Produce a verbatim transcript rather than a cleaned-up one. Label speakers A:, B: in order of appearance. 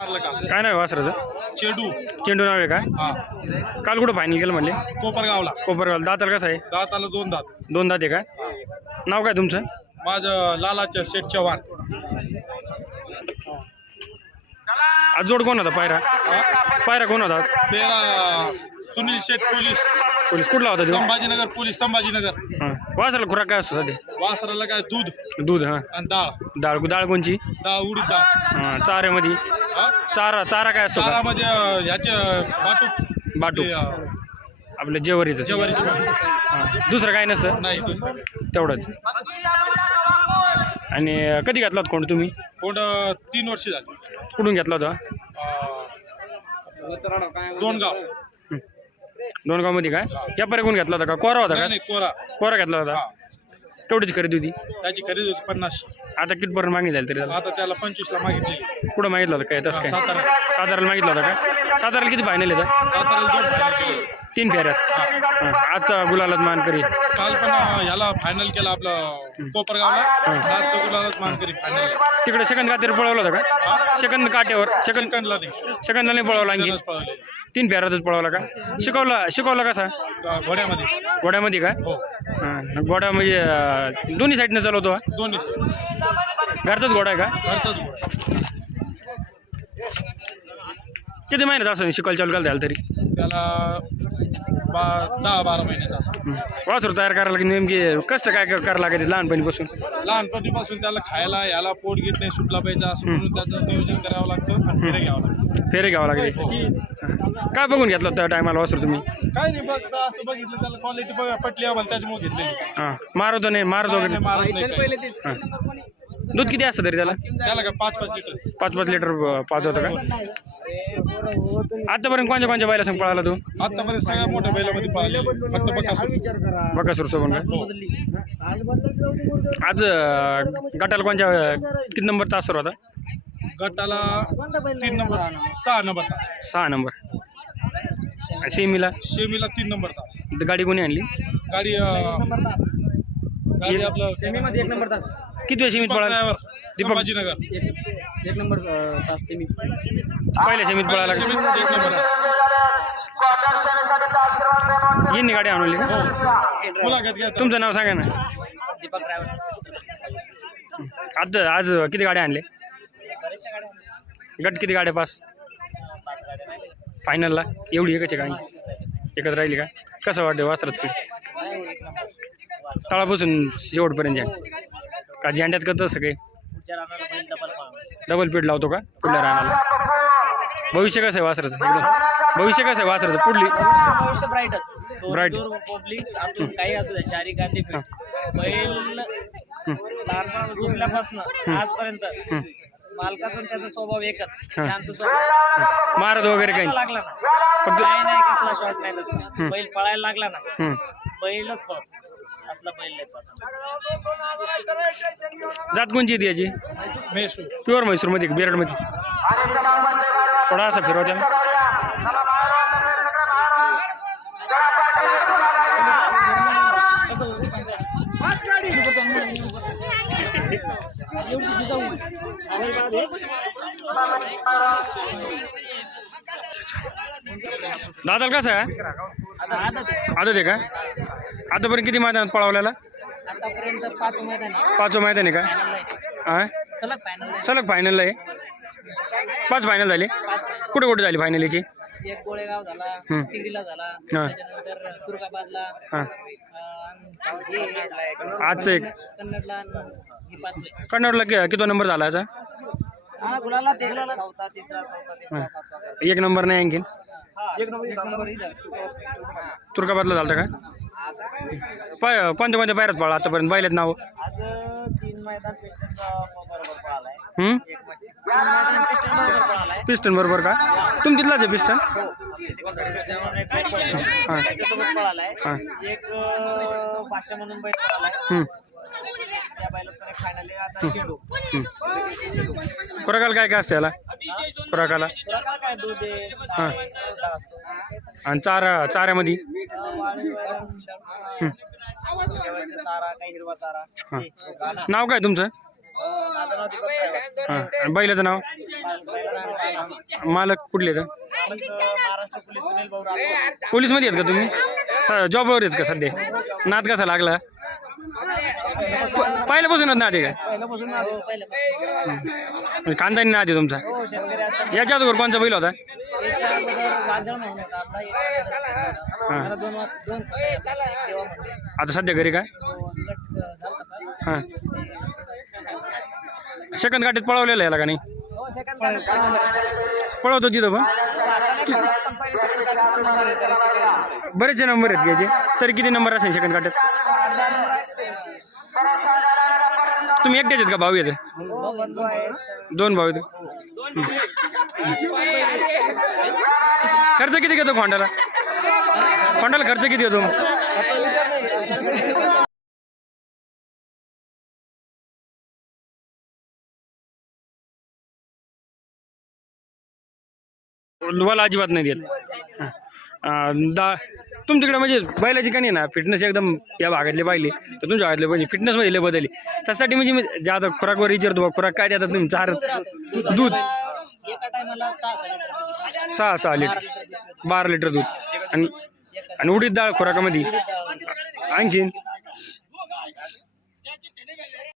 A: काय नाव वासराचं?
B: चेंडू
A: चेंडू नाव आहे का?
B: हा
A: काल कुठं फायनल केलं म्हणले?
B: कोपरगावला.
A: कोपरगाव. दाताला कसं आहे?
B: दाताला दोन दात.
A: दोन दात आहे का? नाव काय तुमचं?
B: माझं लालाच्या शेठ चव्हाण.
A: आज जोड कोण होता पायरा? पायरा कोण होता आज?
B: पेरा सुनील शेठ पोलीस
A: पोलीस कुठला होता तो?
B: संभाजीनगर पोलीस संभाजीनगर.
A: हां. वासराला खुराक काय असतो सध्या?
B: वासराला काय दूध
A: दूध. हां.
B: आणि डाळ.
A: डाळ डाळ कोणची?
B: डाळ उडीद डाळ.
A: हां. चाऱ्यामध्ये
B: हा?
A: चारा चारा काय असतो का?
B: चारामध्ये ह्याचे बाटू
A: बाटू
B: ते, अं,
A: आपलं जेवारीचं.
B: ज्वारीची बाटू.
A: हां. दुसरं काय नसतं
B: नाही दुसरं.
A: तेवढंच. आणि कधी घेतला होता कोण तुम्ही?
B: कोंड तीन वर्ष झाली.
A: कुठून घेतला होता?
B: अं, दोन गाव.
A: दोन गावमध्ये काय? या पर्यंत कोण घेतला होता का? कोरा होता का?
B: नाही नाही, कोरा.
A: कोरा घेतला होता.
B: हा.
A: केवढीची खरेदी होती?
B: त्याची खरेदी होती पन्नास.
A: आता कितपर्यंत मागणी झाली तरी त्याला?
B: आता त्याला पंचवीस ला मागितली.
A: कुठं मागितलं होतं काय? तसं काय
B: सातारा.
A: साताराला मागितलं होतं का? साताराला किती फायनल येतं?
B: साताराला दोन फायनल केले.
A: तीन फेऱ्यात. हां. आजचा गुलालात मानकरी.
B: काल पण ह्याला फायनल केला आपलं कोपरगावला. आजच्या गुलालाच मानकरी फायनल.
A: तिकडे सेकंद काठ्यावर पळवलं होतं का? सेकंद काट्यावर सेकंद
B: सेकंडला नाही,
A: सेकंदला नाही पळवला आणखी?
B: पळवले.
A: तीन फेऱ्यातच पळवला का? शिकवला शिकवला कसा?
B: घोड्यामध्ये.
A: घोड्यामध्ये का?
B: हो
A: हां. घोडा म्हणजे अं, दोन्ही साईडनं चालवतो हा?
B: दोन्ही
A: घरचाच घोडा आहे का?
B: घरचाच घोडा.
A: किती महिन्यात असं शिकवायला चालू केलं त्याला तरी?
B: त्याला बा दहा बारा महिन्याचा असं.
A: वासरू तयार करायला की नेमके कष्ट काय करायला लागते लहानपणीपासून?
B: लहानपणीपासून त्याला खायला याला पोट गीट नाही सुटला पाहिजे असं म्हणून त्याचं नियोजन करावं लागतं आणि फेरे घ्यावं लागतं.
A: फेरे घ्यावं लागते. काय बघून घेतलं त्या टायमाला वासरू तुम्ही?
B: काय नाही बघ असं बघितलं त्याला क्वालिटी बघा पटली आम्हाला त्याच्यामुळे घेतलेली.
A: हां. मारतो नाही मारतो वगैरे?
B: मारत नाही काही.
A: हां. दूध किती असतं तरी त्याला?
B: त्याला का पाच पाच लिटर.
A: पाच पाच लिटर पाच होतं का? आतापर्यंत कोणत्या कोणत्या बैला संग पळाला तू?
B: आतापर्यंत सगळ्या मोठ्या बैलामध्ये पाहिले फक्त बकासूर.
A: बकासूर सोबत का? आज अं, गटाला कोणत्या किती नंबर तासवर होता?
B: गटाला तीन नंबर सहा नंबर तास.
A: सहा नंबर. सेमीला?
B: शेमीला तीन नंबर तास.
A: गाडी कोणी आणली?
B: गाडी अं, गाडी आपलं
C: सेमीमध्ये एक नंबर तास.
A: किती वेळ सेमीत पळाला?
B: ड्रायव्हर
A: दीपक.
B: संभाजीनगर.
C: एक एक नंबर अं, तास सेमी.
A: पहिल्या सेमीत पळाला का?
B: शेमीत एक नंबर तास.
A: यांनी गाडी आणली का?
B: मुलाखत घ्या.
A: तुमचं नाव सांगा ना.
C: दीपक ड्रायव्हर.
A: आज आज किती गाड्या आणले? गट किती गाड्या पास? फायनलला एवढी एकच आहे गाडी? एकच राहिली का? कसं वाटतं वासरात पीठ तळापासून शेवटपर्यंत झेंड का झेंड्यात का तसं काही डबल पीठ लावतो का पुढल्या रानाला? भविष्य कसं आहे वासराचं? एकदम भविष्य कसं आहे वासराचं? पुढली
C: भविष्य ब्राईटच.
A: ब्राईट.
C: पब्लिक आतून काही असू द्या चारी गांधी फिट बैल लहानपणा झोपल्यापासून आजपर्यंत मालकाचा आणि त्याचा स्वभाव एकच शांत स्वभाव.
A: मारत वगैरे काही
C: लागला ना
A: फक्त
C: काही नाही कसला शॉट नाही तसला. बैल पळायला लागला ना
A: हं.
C: बैलच पळतो. असला बैल नाही पळतो.
A: जात कोणची येते याची?
B: मेसू.
A: प्युअर म्हैसूरमध्ये बिराडमध्ये थोडा असा फिरवा त्याला. दादाला कसं आहे? आदत आहे का? आतापर्यंत किती मैदानात पळवल्याला?
C: आतापर्यंत पाच मैदान आहे.
A: पाचवं मैदान आहे का? हां.
C: सलग फायनल
A: सलग फायनलला आहे. पाच फायनल झाली. कुठे कुठे झाली फायनल याची?
C: एक गोळेगाव झाला,
A: हं.
C: तिगडीला झाला,
A: हां.
C: त्याच्यानंतर तुर्काबादला,
A: हां.
C: अं, हे
A: आजचं एक
C: कन्नडला आणि हे पाचवे.
A: कन्नडला कि किती नंबर झाला याचा?
C: हा गुलाला तेगला चौथा तिसरा चौथा तिसरा पाचवा.
A: एक नंबर नाही आणखीन?
C: हा, एक नंबर एक नंबर इथं.
A: तुर्काबादला झालं का? पाय कोणत्या कोणत्या पायऱ्यात पळा आतापर्यंत बैलात नाव?
C: आज तीन मैदान पिस्टनचा बरोबर पळालाय.
A: हं?
C: एक मैदान तीन मैदान पिस्टन बरोबर पळालाय.
A: पिस्टन बरोबर का? तुम्ही तिथलाच आहे पिस्टन?
C: हो. पिस्टनवर एक बैल पळालाय.
A: हां.
C: त्याच्यासोबत पळालाय.
A: हां.
C: एक अं, भाषा म्हणून बैल पळालाय.
A: हं.
C: त्या बैलात पण एक फायनल आहे. आता चेंडू.
A: खुराकाला काय काय असतं याला? खुराकाला
C: तुला काय काय दूध आहे?
A: हां.
C: काय असतो?
A: आणि चारा चाऱ्यामध्ये?
C: वाळी वरण,
A: हं.
C: जेवायचा चारा काही हिरवा चारा.
A: हां.
C: हे, गाणं.
A: नाव काय तुमचं?
C: माझं नाव दीपक ड्रायव्हर.
A: हां आणि बैलाचं नाव मालक कुठले तर
C: महाराष्ट्र पोलीस सुनील भाऊ राठोड.
A: पोलीसमध्ये आहेत का तुम्ही जॉबवर आहेत का सध्या नाद कसा लागला प- पहिल्यापासूनच नाद आहे काय
C: पहिल्यापासून नाव आहे. पहिल्यापासून.
A: खानदानी नाद आहे तुमचा
C: हो शेतकरी असताना
A: याच्या अगोदर कोणचा बैल होता
C: याच्या अगोदर वादळ म्हणून होता आपला एक-
A: हां
C: मला दोन वाजता दोन तेव्हा म्हणजे
A: आता सध्या घरी काय
C: तो उलट झाला तपास.
A: हां सेकंद गाठीत पळवलेलं आहे याला का नाही
C: हो सेकंड गाडी
A: पळवतो तिथं पण
C: पण पहिले सेकंड गाडी पण नंबर आहे त्याला चिकन.
A: बरेचसे नंबर आहेत घ्यायचे तरी किती नंबर असेल सेकंड गाठीत
C: आठ दहा नंबर असते.
A: तुम्ही एकट्याच आहेत का भाऊ येते
C: हो बंधू आहेत.
A: दोन भाऊ आहेत खर्च किती घेतो खोंडाला खोंडाला खर्च किती येतो मला अजिबात नाही देत हां. अं, दा तुमच्याकडे म्हणजे बैलाची का नाही ना फिटनेस एकदम या भागातले पाहिले तर तुमच्या भागातले म्हणजे फिटनेसमध्ये लय बदलली त्यासाठी म्हणजे मी ज्यादा खुराकवर विचारतो बा खुराक काय देतात तुम्ही चार दूध
C: एका टायमाला सहा सहा
A: सहा सहा लिटर बारा लिटर दूध आणि आणि उडीद डाळ खुराकामध्ये आणखीन